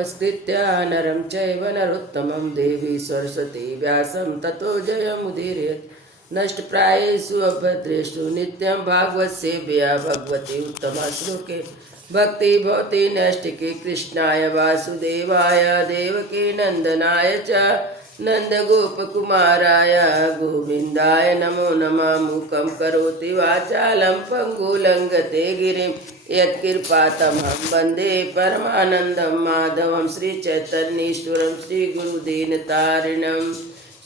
नमस्कृत्य नरं चैव नरोत्तमं देवी सरस्वती व्यासं ततो जयमुदीरयेत्। नष्टप्रायेषु अभद्रेषु नित्यं भागवत सेव्या भगवती उत्तमा श्लोके भक्ति भवति नैष्टिके कृष्णाय वासुदेवाय देवकी नंदनाय च नंदगोपकुमाराय गोविंदाय नमो नमः। मूकं करोति वाचालं पङ्गुलङ्घते गिरिं यत्कृपातमहं वन्दे परमानन्दं माधवं श्रीचैतन्येश्वरं श्रीगुरुदीनतारिणं।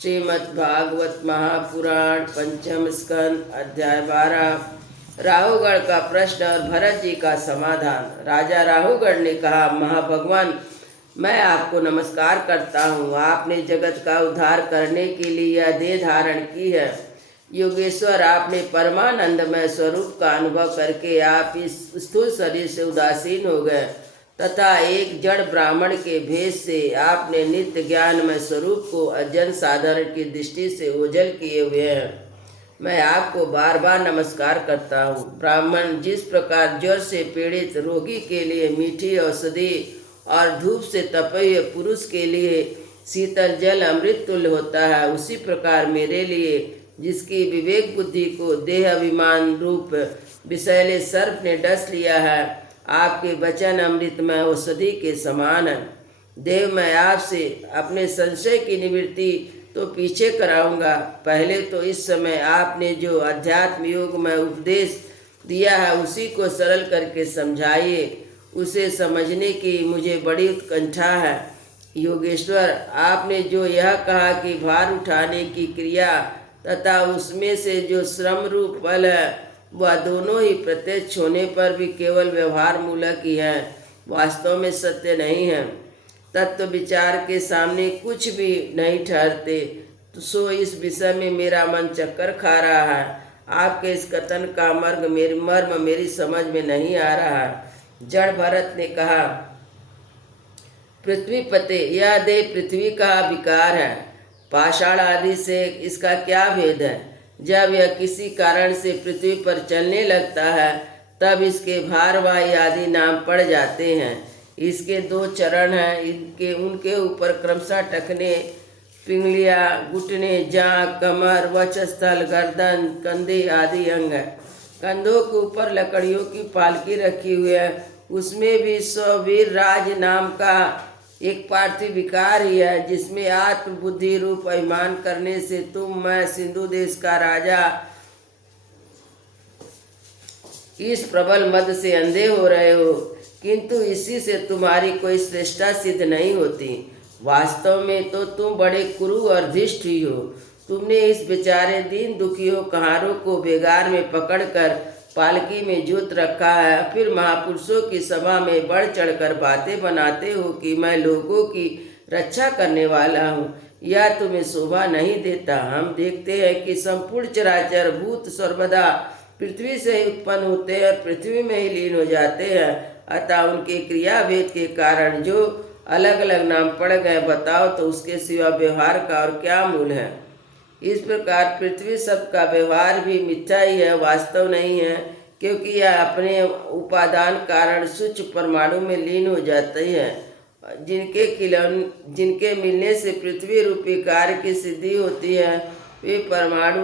श्रीमद्भागवत महापुराण पंचम स्कंद अध्याय 12 राहुगढ़ का प्रश्न और भरत जी का समाधान। राजा राहुगढ़ ने कहा, महाभगवान मैं आपको नमस्कार करता हूँ। आपने जगत का उद्धार करने के लिए यह देह धारण की है। योगेश्वर आपने परमानंदमय स्वरूप का अनुभव करके आप इस स्थूल शरीर से उदासीन हो गए तथा एक जड़ ब्राह्मण के भेष से आपने नित्य ज्ञानमय स्वरूप को अजन साधारण की दृष्टि से ओझल किए हुए हैं। मैं आपको बार बार नमस्कार करता हूँ। ब्राह्मण जिस प्रकार ज्वर से पीड़ित रोगी के लिए मीठी औषधि और धूप से तपे हुए पुरुष के लिए शीतल जल अमृत तुल्य होता है, उसी प्रकार मेरे लिए जिसकी विवेक बुद्धि को देह अभिमान रूप विषैले सर्प ने डस लिया है, आपके वचन अमृतमय औषधि के समान है। देव मैं आपसे अपने संशय की निवृत्ति तो पीछे कराऊंगा। पहले तो इस समय आपने जो अध्यात्म योग में उपदेश दिया है उसी को सरल करके समझाइए। उसे समझने की मुझे बड़ी उत्कंठा है। योगेश्वर आपने जो यह कहा कि भार उठाने की क्रिया तथा उसमें से जो श्रम रूप फल है वह दोनों ही प्रत्यक्ष होने पर भी केवल व्यवहार मूलक ही है, वास्तव में सत्य नहीं है। तत्व विचार के सामने कुछ भी नहीं ठहरते। तो सो इस विषय में मेरा मन चक्कर खा रहा है। आपके इस कथन का मर्म मेरी समझ में नहीं आ रहा। जड़ भरत ने कहा, पृथ्वी पते यह देह पृथ्वी का विकार है। पाषाण आदि से इसका क्या भेद है? जब यह किसी कारण से पृथ्वी पर चलने लगता है तब इसके भारवाही आदि नाम पड़ जाते हैं। इसके 2 चरण हैं, उनके ऊपर क्रमशः टखने, पिंगलिया, घुटने, जांघ, कमर, वक्षस्थल, गर्दन, कंधे आदि अंग है। कंधों के ऊपर लकड़ियों की पालकी रखी हुई है, उसमें भी स्ववीर राज नाम का एक पार्थिव विकार ही है, जिसमें आत्म बुद्धि रूप अभिमान करने से तुम मैं सिंधु देश का राजा इस प्रबल मद से अंधे हो रहे हो, किंतु इसी से तुम्हारी कोई श्रेष्ठता सिद्ध नहीं होती। वास्तव में तो तुम बड़े कुरु और धृष्ट ही हो। तुमने इस बेचारे दीन दुखियों कहारों को बेगार में पकड़कर पालकी में जोत रखा है, फिर महापुरुषों की सभा में बढ़ चढ़कर बातें बनाते हो कि मैं लोगों की रक्षा करने वाला हूँ। यह तुम्हें शोभा नहीं देता। हम देखते हैं कि संपूर्ण चराचर भूत सर्वदा पृथ्वी से ही उत्पन्न होते हैं, पृथ्वी में ही लीन हो जाते हैं। अतः उनके क्रियाभेद के कारण जो अलग अलग नाम पड़ गए, बताओ तो उसके सिवा व्यवहार का और क्या मूल है? इस प्रकार पृथ्वी शब्द का व्यवहार भी मिथ्या ही है, वास्तव नहीं है, क्योंकि यह अपने उपादान कारण सूक्ष्म परमाणु में लीन हो जाती है, जिनके मिलने से पृथ्वी रूपी कार्य की सिद्धि होती है। वे परमाणु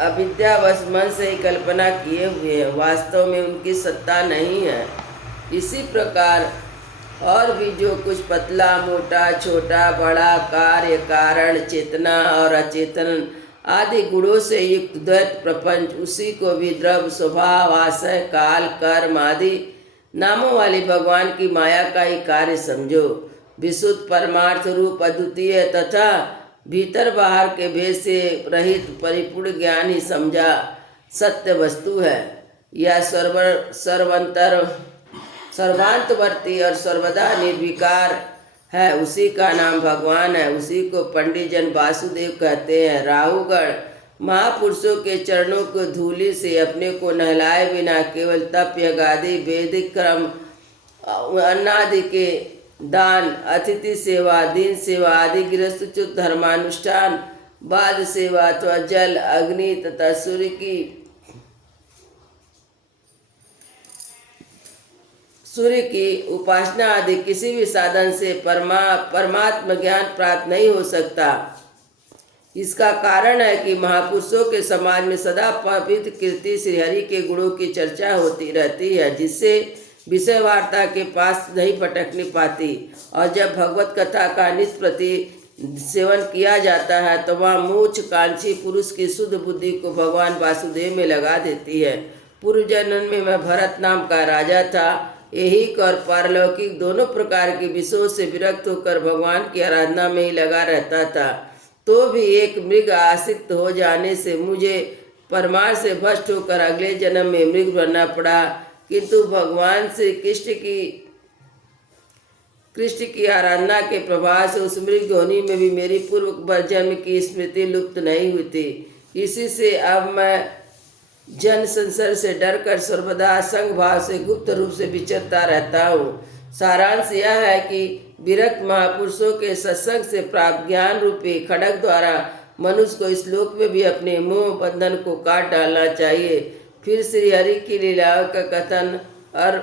अविद्यावश मन से ही कल्पना किए हुए हैं, वास्तव में उनकी सत्ता नहीं है। इसी प्रकार और भी जो कुछ पतला मोटा छोटा बड़ा कार्य कारण चेतना और अचेतन आदि गुणों से युक्त द्वैत प्रपंच, उसी को भी द्रव्य स्वभाव आशय काल कर्म आदि नामों वाले भगवान की माया का ही कार्य समझो। विशुद्ध परमार्थ रूप अद्वितीय तथा भीतर बाहर के भेद से रहित परिपूर्ण ज्ञान ही समझा सत्य वस्तु है। यह सर्वांतवर्ती और सर्वदा निर्विकार है, उसी का नाम भगवान है। उसी को पंडित जन वासुदेव कहते हैं। राहुगढ़ महापुरुषों के चरणों को धूलि से अपने को नहलाए बिना केवल तप यज्ञ आदि वैदिक क्रम अन्नादि के दान, अतिथि सेवा, दीन सेवा आदि गृहस्थ धर्मानुष्ठान, बाद सेवा अथवा जल अग्नि तथा सूर्य की सूर्य की उपासना आदि किसी भी साधन से परमात्म ज्ञान प्राप्त नहीं हो सकता। इसका कारण है कि महापुरुषों के समाज में सदा पवित्र कीर्ति श्रीहरि के गुणों की चर्चा होती रहती है, जिससे विषय वार्ता के पास नहीं पटकनी पाती। और जब भगवत कथा का नित्य प्रति सेवन किया जाता है तो वह मोक्ष कांक्षी पुरुष की शुद्ध बुद्धि को भगवान वासुदेव में लगा देती है। पूर्व जन्म में मैं भरत नाम का राजा था। ऐहिक और पारलौकिक दोनों प्रकार के विषयों से विरक्त होकर भगवान की आराधना में ही लगा रहता था। तो भी एक मृग आसक्त हो जाने से मुझे परमार्थ से भ्रष्ट होकर अगले जन्म में मृग बनना पड़ा। किंतु भगवान श्री कृष्ण की आराधना के प्रभाव से उस मृग योनि में भी मेरी पूर्व जन्म की स्मृति लुप्त नहीं हुई थी। इसी से अब मैं जन संसार से डरकर सर्वदा संग भाव से गुप्त रूप से विचरता रहता हूँ। सारांश यह है कि विरक्त महापुरुषों के सत्संग से प्राप्त ज्ञान रूपी खड्ग द्वारा मनुष्य को इस लोक में भी अपने मोह बंधन को काट डालना चाहिए। फिर श्री हरि की लीलाओं का कथन और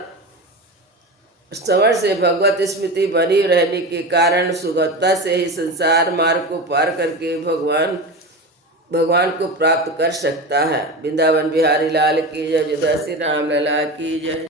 श्रवण से भगवत स्मृति बनी रहने के कारण सुगमता से ही संसार मार्ग को पार करके भगवान को प्राप्त कर सकता है। वृंदावन बिहारी लाल की जय। श्री राम लला की जय।